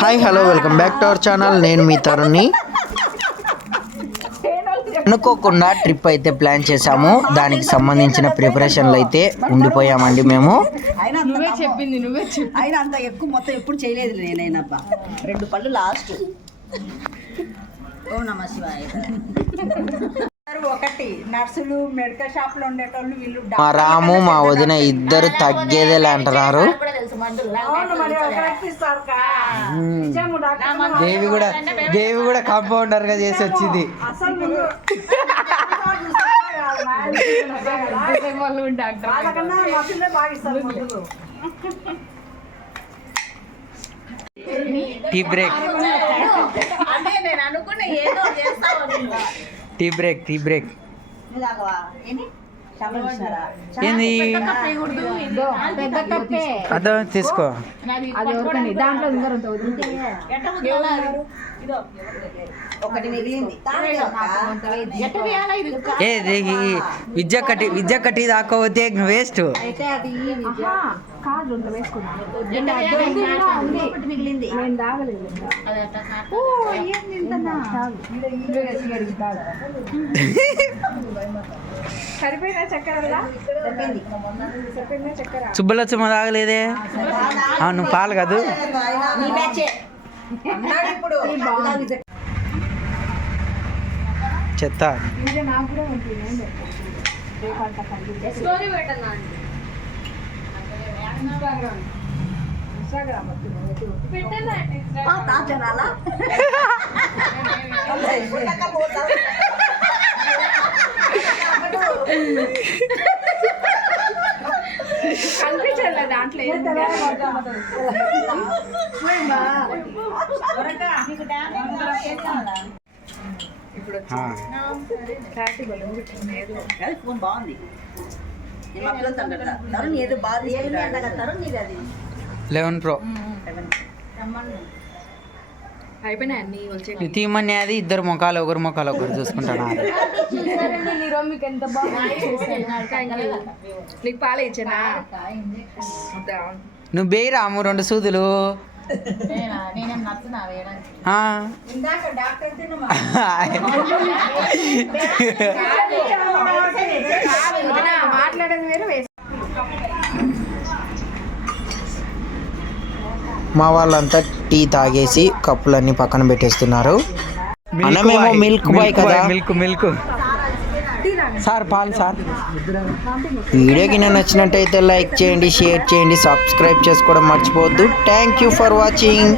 Hi hello welcome back to our channel. నేను మీ తరుణ్ని. అనుకోకుండా trip అయితే ప్లాన్ చేసాము. దానికి సంబంధించిన ప్రిపరేషన్లు అయితే ఉండిపోయామండి మేము. అయినా అంత ఎక్కువ మొత్తం ఎప్పుడు చేయలేదు నేనైనా. 2 పళ్ళు లాస్ట్. ఓ నమ శివాయ. ఒకటి నర్సులు మెడికల్ షాప్ లో ఉండేటోళ్ళు వీళ్ళు. మా రాము మా వదిన ఇద్దరు తగ్గేదేలే అంటున్నారు. దేవి కూడా కాంపౌండర్ గా చేసి వచ్చింది. Tea break tea break tea break ఏంది అదో తీసుకో. ఏది విద్య కట్టి దాకపోతే వేస్ట్. సుబ్బలచ్చమ్మ తాగలేదే. నువ్వు పాలు కాదు. చెత్త కనిపించలే దాంట్లో. ఫోన్ బాగుంది. తరుణ్ ఏదో బాగా 11 Pro అయిపోయినాయి. తీమని అది ఇద్దరు ముఖాలు ఒకరు చూసుకుంటాను. నీకు పాలు ఇచ్చానా? నువ్వు బేయి రాము 2 సూదులు. మాట్లాడేది వేరు. మా వాళ్ళంతా టీ తాగేసి కప్పులన్నీ పక్కన పెట్టేస్తున్నారు. అన్నమేమో మిల్క్ బాయ్ కదా. మిల్క్ సార్ పాలు సార్. వీడియోకి నేను నచ్చినట్టయితే లైక్ చేయండి, షేర్ చేయండి, సబ్స్క్రైబ్ చేసుకోవడం మర్చిపోవద్దు. Thank you for watching.